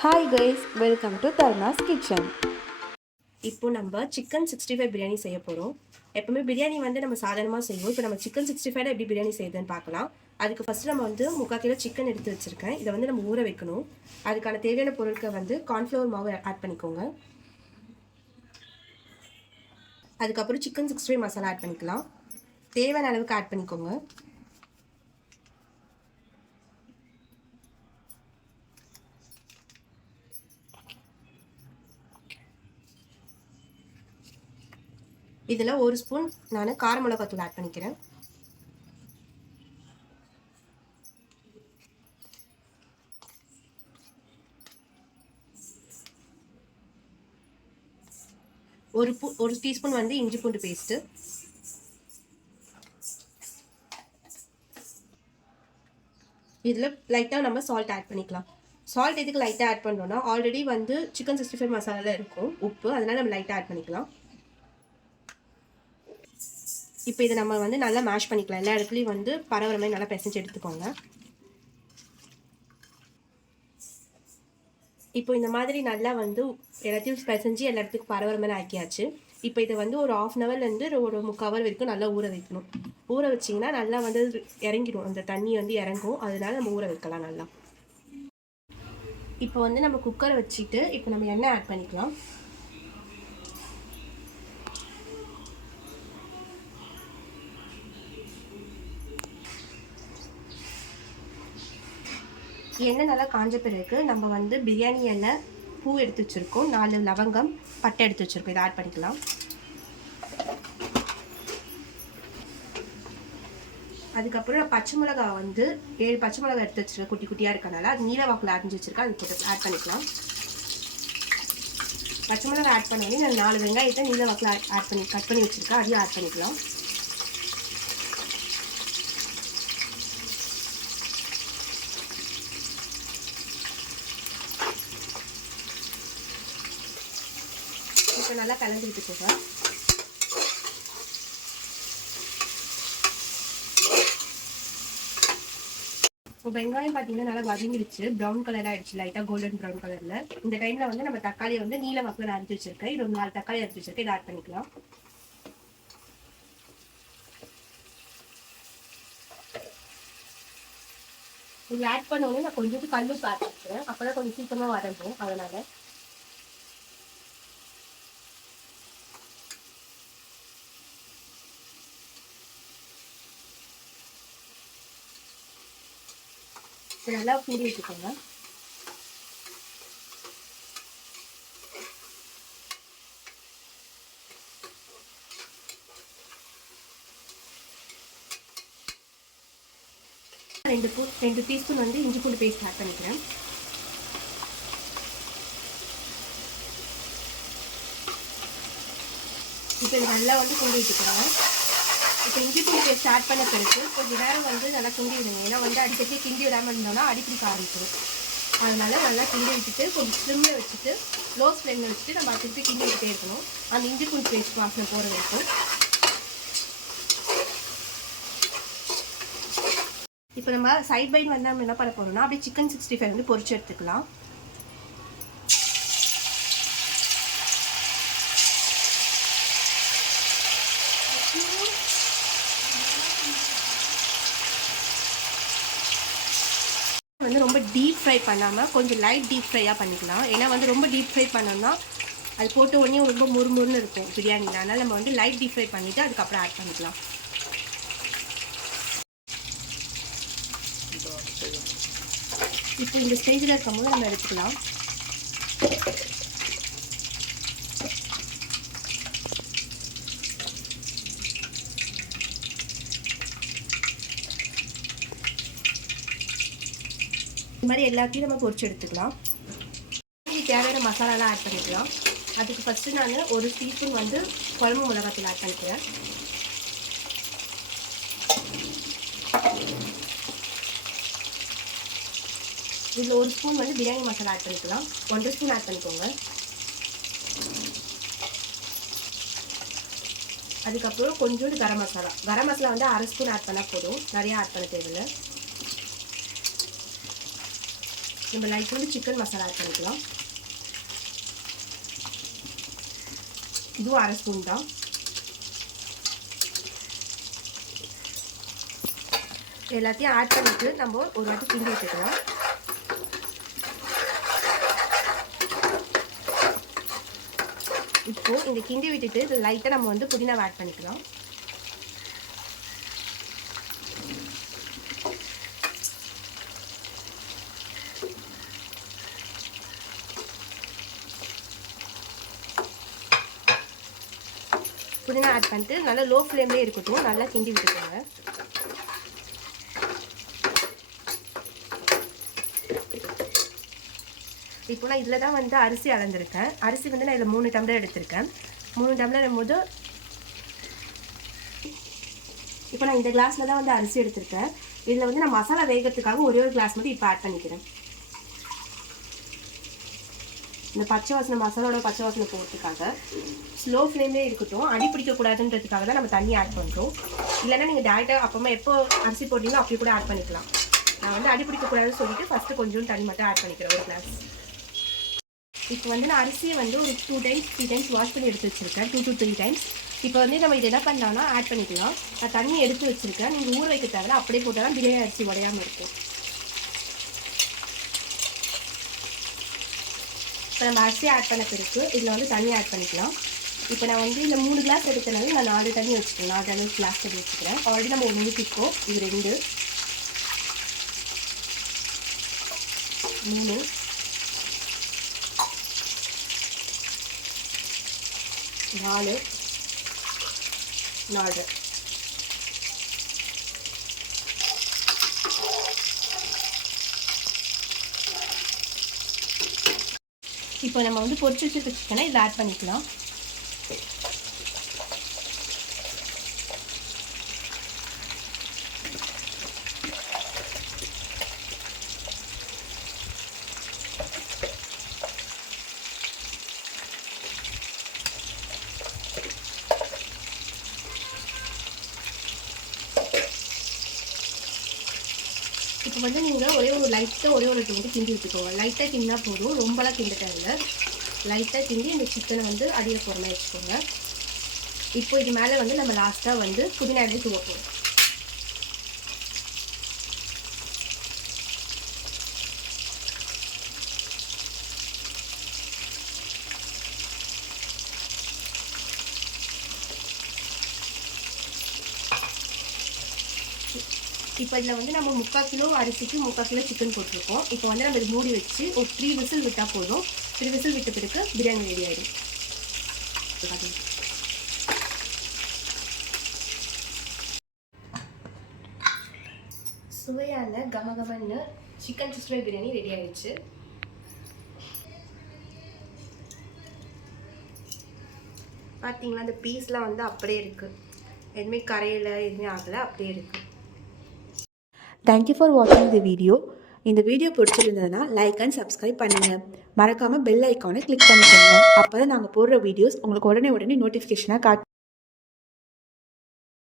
Hi guys, welcome to Tarna's kitchen. இப்போ நம்ம chicken 65 biryani செய்ய போகிறோம். எப்பவுமே பிரியாணி நம்ம சாதாரணமாக செய்வோம். இப்போ நம்ம சிக்கன் 65 எப்படி பிரியாணி செய்யுதுன்னு பார்க்கலாம். அதுக்கு ஃபஸ்ட்டு நம்ம 3/4 கிலோ சிக்கன் எடுத்து வச்சுருக்கேன். இதை நம்ம ஊற வைக்கணும். அதுக்கான தேவையான பொருட்கள் கார்ன்ஃப்ளவர் மாவு ஆட் பண்ணிக்கோங்க. அதுக்கப்புறம் சிக்கன் 65 மசாலா ஆட் பண்ணிக்கலாம். தேவையான அளவுக்கு ஆட் பண்ணிக்கோங்க. இதில் 1 ஸ்பூன் நான் கார மிளகாத்தூள் ஆட் பண்ணிக்கிறேன். ஒரு டீஸ்பூன் இஞ்சி பூண்டு பேஸ்ட்டு. இதில் லைட்டாக நம்ம சால்ட் ஆட் பண்ணிக்கலாம். சால்ட் எதுக்கு லைட்டாக ஆட் பண்ணுறோன்னா, ஆல்ரெடி சிக்கன் 65 மசாலாவில் இருக்கும் உப்பு, அதனால் நம்ம லைட்டாக ஆட் பண்ணிக்கலாம். இப்போ இதை நம்ம நல்லா மேஷ் பண்ணிக்கலாம். எல்லா இடத்துலையும் பரவுற மாதிரி நல்லா பிசைஞ்சு எடுத்துக்கோங்க. இப்போ இந்த மாதிரி நல்லா எல்லாத்தையும் பிசைஞ்சு எல்லா இடத்துக்கும் பரவுற மாதிரி ஆக்கியாச்சு. இப்போ இதை ஒரு 1/2 ஹவர்லேருந்து ஒரு 3/4 ஹவர் வரைக்கும் நல்லா ஊற வைக்கணும். ஊற வச்சிங்கன்னா நல்லா இறங்கிடும், அந்த தண்ணி இறங்கும். அதனால நம்ம ஊற வைக்கலாம் நல்லா. இப்போ நம்ம குக்கரை வச்சுட்டு இப்போ நம்ம எண்ணெய் ஆட் பண்ணிக்கலாம். எண்ணெய் நல்லா காஞ்ச பிறகு நம்ம பிரியாணி எண்ணெய் பூ எடுத்து வச்சுருக்கோம், 4 லவங்கம், பட்டை எடுத்து வச்சுருக்கோம். இதை ஆட் பண்ணிக்கலாம். அதுக்கப்புறம் பச்சை மிளகா 7 பச்சை மிளகா எடுத்து வச்சுருக்கேன், குட்டி குட்டியாக இருக்கனால. அது நீல வாக்கில் அரைஞ்சி வச்சுருக்கேன், அது போட்டு ஆட் பண்ணிக்கலாம். பச்சை மிளகா ஆட் பண்ணி நான் 4 வெங்காயத்தை நீல வாக்கில் கட் பண்ணி வச்சுருக்கேன், அதையும் ஆட் பண்ணிக்கலாம். இப்போ நல்லா கலந்து விட்டுக்கோங்க. இப்போ வெங்காயம் பார்த்தீங்கன்னா நல்லா வதங்கிடுச்சு, ப்ரௌன் கலர் ஆகிடுச்சு, லைட்டாக கோல்டன் ப்ரௌன் கலரில். இந்த டைமில் நம்ம தக்காளியை நீல வாக்கில் அரைச்சி வச்சுருக்கேன். இது 4 தக்காளி அரைச்சி வச்சுருக்கேன், இதை ஆட் பண்ணிக்கலாம். இது ஆட் பண்ணோடனே நான் கொஞ்சம் கல்லுப்பு ஆட் பண்ணிக்கிறேன், அப்போ தான் கொஞ்சம் சீக்கிரமாக வதங்கும். அதனால் நல்லா கூடி வச்சுக்கோங்க. ரெண்டு டீஸ்பூன் இஞ்சி பூண்டு பேஸ்ட் ஆட் பண்ணிக்கிறேன். இப்போ இது நல்லா கூடி வச்சுக்கோங்க. இப்போ இஞ்சி பூண்டு பேஸ்ட் ஆட் பண்ண பிறகு கொஞ்சம் நேரம் நல்லா கிண்டி விடுங்க. ஏன்னா அடிக்கடி கிண்டி விடாமல் இருந்தோம்னா அடிப்பிடிக்க ஆரம்பிச்சிடும். அதனால நல்லா கிண்டி விட்டுட்டு கொஞ்சம் ஸ்லிம்மில் வச்சுட்டு லோ ஃப்ளேமில் வச்சுட்டு நம்ம திருப்பி கிண்டி விட்டுட்டே இருக்கணும், அந்த இஞ்சி பூண்டு பேஸ்ட் வாசனை போகிற வரைக்கும். இப்போ நம்ம சைட் பை நம்ம என்ன பண்ண போகிறோம்னா, அப்படியே சிக்கன் 65 பொரிச்சு எடுத்துக்கலாம். ரொம்ப டீப் ஃப்ரை பண்ணாமல் கொஞ்சம் லைட் டீப் ஃப்ரையாக பண்ணிக்கலாம். ஏன்னா ரொம்ப டீப் ஃப்ரை பண்ணோம்னா அது போட்ட உடனே ரொம்ப முறுமுறுன்னு இருக்கும் பிரியாணியில். அதனால் நம்ம லைட் டீப் ஃப்ரை பண்ணிவிட்டு அதுக்கப்புறம் ஆட் பண்ணிக்கலாம். இப்போ இந்த ஸ்டேஜில் இருக்கும்போது நம்ம எடுத்துக்கலாம். இந்த மாதிரி எல்லாத்தையும் நம்ம பொரிச்சு எடுத்துக்கலாம். தேவையான மசாலாலாம் ஆட் பண்ணிக்கலாம். அதுக்கு ஃபஸ்ட்டு நான் 1 டீஸ்பூன் குழம்பு மிளகாத்தூள் ஆட் பண்ணிக்கிறேன். இதில் 1 ஸ்பூன் பிரியாணி மசாலா ஆட் பண்ணிக்கலாம். 1.5 ஸ்பூன் ஆட் பண்ணிக்கோங்க. அதுக்கப்புறம் கொஞ்சோண்டு கரம் மசாலா 1/2 ஸ்பூன் ஆட் பண்ணால் போதும், நிறையா ஆட் பண்ண தேவையில்லை. நம்ம லைட்டாக சிக்கன் மசாலா ஆட் பண்ணிக்கலாம். இதுவும் 1/2 ஸ்பூன் தான். எல்லாத்தையும் ஆட் பண்ணிவிட்டு நம்ம ஒரு வாட்டி கிண்டி விட்டுக்கலாம். இப்போது இந்த கிண்டி விட்டுட்டு இது லைட்டாக நம்ம வந்து புதினாவை ஆட் பண்ணிக்கலாம். புதினா ஆட் பண்ணிட்டு நல்லா லோ ஃப்ளேம்லேயே இருக்கட்டும், நல்லா கிண்டி விட்டுக்கோங்க. இப்போ நான் இதில் தான் வந்து அரிசி அளந்துருக்கேன். அரிசி வந்து நான் இதில் 3 டம்ளர் எடுத்திருக்கேன். 3 டம்ளர் போது இப்போ நான் இந்த கிளாஸில் தான் வந்து அரிசி எடுத்திருக்கேன். இதில் வந்து நான் மசாலா வேகிறதுக்காக ஒரே ஒரு கிளாஸ் மட்டும் இப்போ ஆட் பண்ணிக்கிறேன். இந்த பச்சை வாசனை மசாலாவோட பச்சை வாசனை போகிறதுக்காக ஸ்லோ ஃப்ளேம்லேயே இருக்கட்டும், அடி பிடிக்கக்கூடாதுன்றதுக்காக தான் நம்ம தண்ணி ஆட் பண்ணுறோம். இல்லைன்னா நீங்கள் டேரெக்டாக அப்புறமா எப்போ அரிசி போட்டிங்களோ அப்படி கூட ஆட் பண்ணிக்கலாம். நான் வந்து அடி பிடிக்கக்கூடாதுன்னு சொல்லிட்டு ஃபஸ்ட்டு கொஞ்சம் தண்ணி மட்டும் ஆட் பண்ணிக்கிறேன், ஒரு கிளாஸ். இப்போ வந்து நான் அரிசியை வந்து ஒரு 2 டைம்ஸ் 3 டைம்ஸ் வாஷ் பண்ணி எடுத்து வச்சுருக்கேன், 2 to 3 டைம்ஸ். இப்போ வந்து நம்ம இது என்ன பண்ணலாம்னா ஆட் பண்ணிக்கலாம். நான் தண்ணி எடுத்து வச்சுருக்கேன், நீங்கள் ஊற வைக்க தேவையில்ல, அப்படியே போட்டால் தான் பிரியாணி அரிசி உடையாமல் இருக்கும். இப்போ நம்ம அரிசி ஆட் பண்ண பிறகு இதில் வந்து தண்ணி ஆட் பண்ணிக்கலாம். இப்போ நான் வந்து இந்த 3 கிளாஸ் எடுத்தனால நான் 4 தண்ணி வச்சுக்கிறேன், 4 தண்ணி கிளாஸ் தண்ணி வச்சுக்கிறேன். ஆல்ரெடி நம்ம 1 ஊற்றிக்கோ, இது 2 3 4 4. இப்போ நம்ம வந்து பொரிச்சு வச்சுருக்க சிக்கனை இதில் ஆட் பண்ணிக்கலாம். இப்போ வந்து நீங்கள் ஒரே ஒரு லைட்டாக கிண்டி விட்டுக்கோங்க. லைட்டாக கிண்டினா போதும், ரொம்பலாம் கிண்ட தேவையில்லை. லைட்டாக கிண்டி இந்த சிக்கனை வந்து அடியில் போகிற மாதிரி வச்சுக்கோங்க. இப்போ இது மேலே வந்து நம்ம லாஸ்ட்டாக வந்து புதினா இலையை தூவ போகிறோம். இப்போ இதில் வந்து நம்ம 3/4 கிலோ அரிசிக்கு 3/4 கிலோ சிக்கன் போட்டிருக்கோம். இப்போ வந்து நம்ம இது மூடி வச்சு ஒரு 3 விசில் விட்டால் போதும். 3 விசில் விட்ட பிறகு பிரியாணி ரெடி ஆகிடும். சுவையான கமகமன்னு சிக்கன் 65 பிரியாணி ரெடி ஆகிடுச்சு. பார்த்தீங்களா, அந்த பீஸ்லாம் வந்து அப்படியே இருக்குது, எதுவுமே கரையில் எதுவுமே ஆகலை, அப்படியே இருக்குது. தேங்க்யூ ஃபார் வாட்சிங் தி வீடியோ. இந்த வீடியோ பிடிச்சிருந்ததுன்னா லைக் அண்ட் சப்ஸ்கிரைப் பண்ணுங்கள். மறக்காமல் பெல் ஐக்கானை கிளிக் பண்ணிக்கோங்க. அப்போ தான் நாங்கள் போடுற வீடியோஸ் உங்களுக்கு உடனே நோட்டிஃபிகேஷனாக